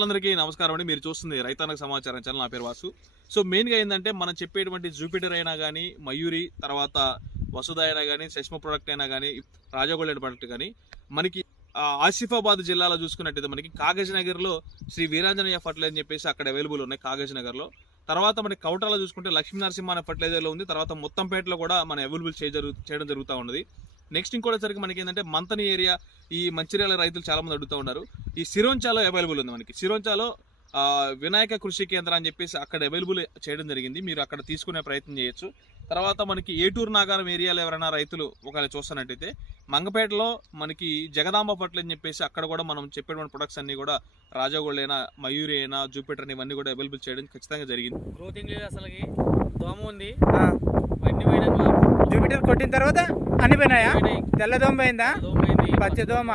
రైతులందరికీ నమస్కారం అండి. మీరు చూస్తుంది రైతానికి సమాచారం ఛానల్. నా పేరు వాసు. సో మెయిన్గా ఏంటంటే మనం చెప్పేటువంటి జూపిటర్ అయినా కానీ మయూరి తర్వాత వసుధ అయినా కానీ శష్మ ప్రొడక్ట్ అయినా కానీ రాజగోల్డ్ ప్రొడక్ట్ కానీ మనకి ఆసిఫాబాద్ జిల్లాలో చూసుకున్నట్టయితే మనకి కాగజ్ నగర్లో శ్రీ వీరాంజనేయ ఫర్టిలైజర్ అని చెప్పేసి అక్కడ అవైలబుల్ ఉన్నాయి కాగజ్ నగర్లో తర్వాత మనకి కౌటాలో చూసుకుంటే లక్ష్మీ నరసింహ అనే ఫర్టిలైజర్లో ఉంది. తర్వాత మొత్తంపేటలో కూడా మన అవైలబుల్ చేయడం జరుగుతూ ఉన్నది. నెక్స్ట్ ఇంకోటిసరికి మనకి ఏంటంటే మంతని ఏరియా ఈ మంచిర్యాల రైతులు చాలా మంది అడుగుతూ ఉన్నారు. ఈ సిరోంచాలో అవైలబుల్ ఉంది మనకి. సిరోంచాలో ఆ, వినాయక కృషి కేంద్రం అని చెప్పేసి అక్కడ అవైలబుల్ చేయడం జరిగింది. మీరు అక్కడ తీసుకునే ప్రయత్నం చేయొచ్చు. తర్వాత మనకి ఏటూరు నాగారం ఏరియాలో ఎవరైనా రైతులు ఒకవేళ చూస్తున్నట్టయితే మంగపేటలో మనకి జగదాంబ పట్ల అని చెప్పేసి అక్కడ కూడా మనం చెప్పేటువంటి ప్రొడక్ట్స్ అన్ని కూడా రాజగోల్డ్ అయినా మయూరి అయినా జూపిటర్ అయినా ఇవన్నీ కూడా అవైలబుల్ చేయడం ఖచ్చితంగా జరిగింది. గ్రోతింగ్ లేదు అసలుకి దోమ ఉంది. జూపిటర్ కొట్టిన తర్వాత అన్ని పోయినాయా. తెల్లదోమ పోయిందా? దోమ